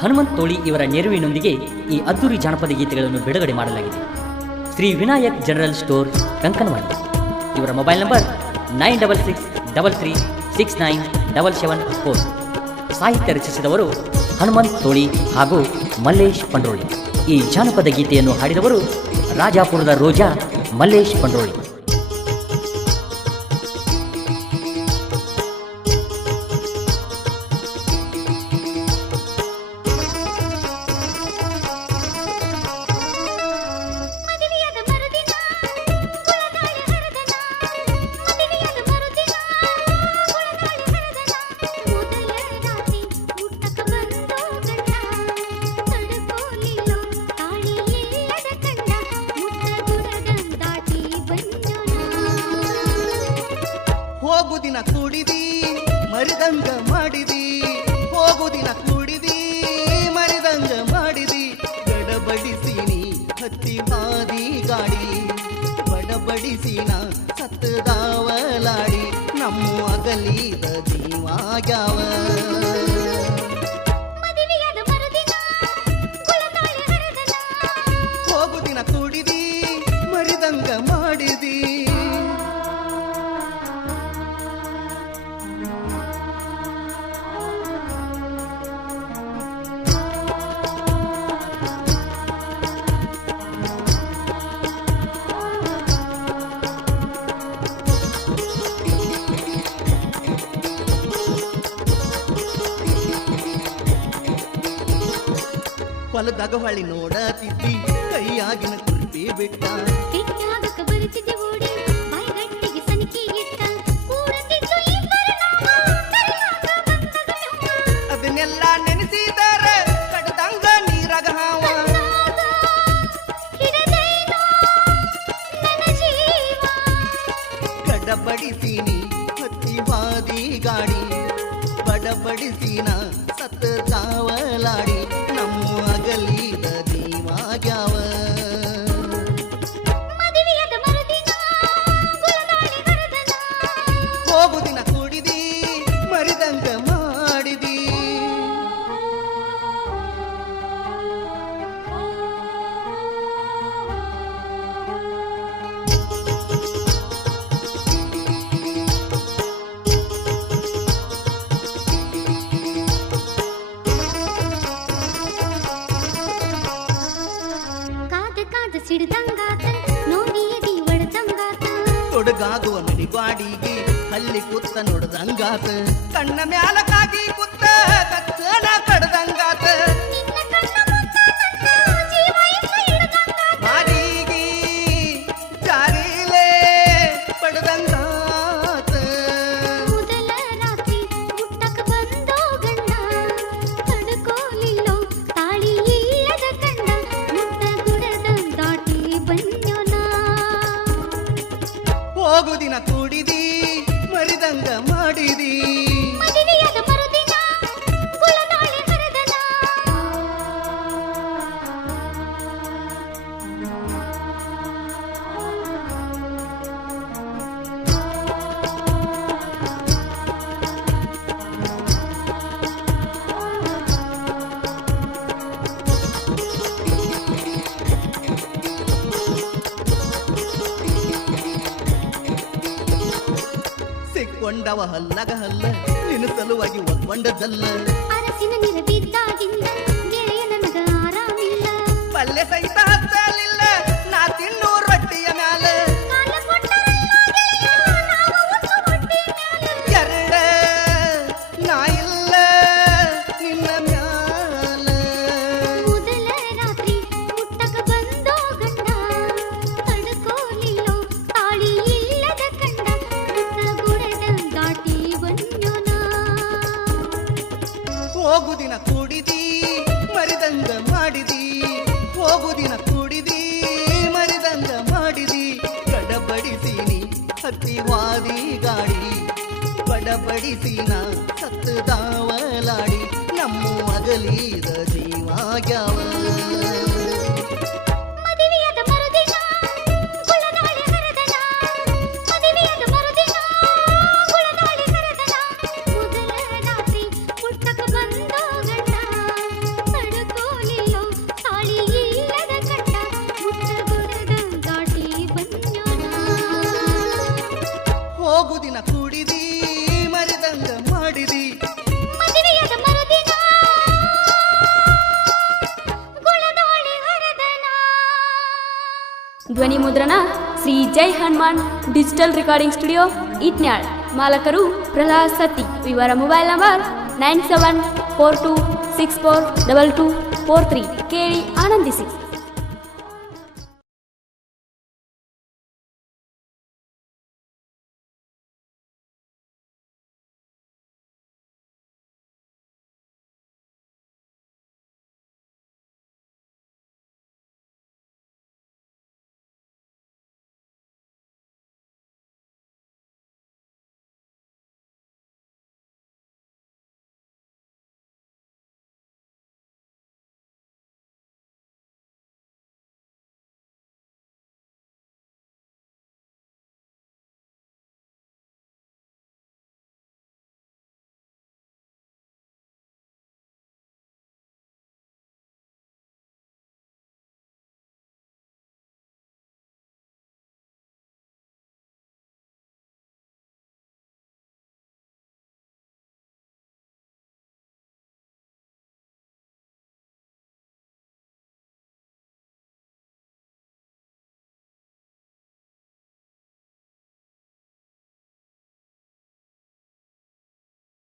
ಹನುಮಂತ್ ತೋಳಿ ಇವರ ನೆರವಿನೊಂದಿಗೆ ಈ ಅದ್ದೂರಿ ಜಾನಪದ ಗೀತೆಗಳನ್ನು ಬಿಡುಗಡೆ ಮಾಡಲಾಗಿದೆ. Shri Vinayak general store, Kankanwadi. ಇವರ ಮೊಬೈಲ್ ನಂಬರ್ 9663369774. ಸಾಹಿತ್ಯ ರಚಿಸಿದವರು ಹನುಮಂತ್ ತೋಳಿ ಹಾಗೂ ಮಲ್ಲೇಶ್ ಪಂಡ್ರೋಳಿ. ಈ ಜಾನಪದ ಗೀತೆಯನ್ನು ಹಾಡಿದವರು ರಾಜಾಪುರದ ರೋಜಾ ಮಲ್ಲೇಶ್ ಪಂಡ್ರೋಳಿ. ಹೋಗುದಿನ ಕೂಡಿದಿ ಮರಿದಂಗ ಮಾಡಿದಿ, ಹೋಗುದಿನ ಕೂಡಿದಿ ಮರಿದಂಗ ಮಾಡಿದಿ, ಗಡಬಡಿಸಿನಿ ಹತ್ತಿ ಹಾದಿ ಗಾಡಿ, ಬಡಬಡಿಸಿನ ಸತ್ತದಾವಲಾಡಿ, ನಮ್ಮ ಅಗಲಿದ ಜೀವಾಗ್ಯಾವ. ಹೋಗುದಿನ ಕೂಡಿದಿ ಮರಿದಂಗ ಮಾಡಿದಿ. ಹೊಲದಾಗ ಹೊಳಿ ನೋಡತಿದ್ದಿ ಕೈಯಾಗಿನ ಕುರ್ಪಿ ಬಿಟ್ಟ, ಅದನ್ನೆಲ್ಲ ನೆನೆಸಿದರೆ ಕಡದಂಗ ನೀರಾಗ ಹಾವ. ಗಡಬಡಿಸಿನಿ ಹತ್ತಿ ಹಾದಿ ಗಾಡಿ, ಬಡಬಡಿಸಿನ ಸತ್ತ ತಾವಲಾಡಿ, ನಮ್ಮ ಅಗಲಿದ ಜೀವಾಗ್ಯಾವ. ಹೋಗುದಿನ ಕೂಡಿದಿ ಮರಿದಂಗ ಮಾಡಿದಿ. ತೊಡಗಾಗುವ ನಡಿಗಾಡಿಗೆ ಹಲ್ಲಿ ಕುತ್ತ ನೋಡ್ದಂಗಾತ, ಕಣ್ಣ ಮ್ಯಾಲಕಾಗಿ ಕುತ್ತ ಕಚ್ಚನ ಕಡ್ದಂಗಾತ, ಮಾರಿಗೆ ಜಾರಿಲೆ ಪಡ್ದಂಗಾತ. ಹೋಗುದಿನ ಕೂಡಿದಿ ಮರಿದಂಗ ಮಾಡಿದಿ. ಸಿಕ್ಕೊಂಡವ ಹಲ್ಲಗ ಹಲ್ಲ ನಿನ್ನ ಸಲುವಾಗಿ ಒಗ್ಕೊಂಡದಲ್ಲ, ಅರಸಿನ ನೀರ ಬಿದ್ದಾಗಿಂದ ಗೆಳೆಯ ನನಗ ಆರಾಮಿಲ್ಲ, ಪಲ್ಲೆ ಸಹಿತ ಹಚ್ಚಲಿಲ್ಲ ನಾ ತಿನ್ನು ರೊಟ್ಟಿಯ ಮ್ಯಾಲ, ಎರಡ ನಾ ಇಲ್ಲ ನಿನ್ನ ಮ್ಯಾಲ. ಮೊದಲ ರಾತ್ರಿ ಮುಟ್ಟಕ ಬಂದೋ ಗಂಡ, ತಡ್ಕೋಲಿಲ್ಲೋ ತಾಳಿ ಇಲ್ಲದ ಕಂಡ, ಗುಡದ ದಾಟಿ ಬಂದ್ಯೋನ. ಹೋಗುದಿನ ಕೂಡಿದಿ ಮರಿದಂಗ ಮಾಡಿದಿ, ಹೋಗುದಿನ ಕೂಡಿದಿ ಮರಿದಂಗ ಮಾಡಿದಿ, ಗಡಬಡಿಸಿನಿ ಹತ್ತಿ ವಾದಿ ಗಾಡಿ, ಬಡಬಡಿಸಿನ ಸತ್ತದಾವಲಾಡಿ, ನಮ್ಮ ಅಗಲಿದ ಜೀವಾಗ್ಯಾವ. Shri Jai Hanuman digital recording studio Itnal. ಮಾಲಕರು ಪ್ರಹ್ಲಾದ್ ಸತಿ. ಇವರ ಮೊಬೈಲ್ ನಂಬರ್ 9742642243. ಕೇಳಿ ಆನಂದಿಸಿ.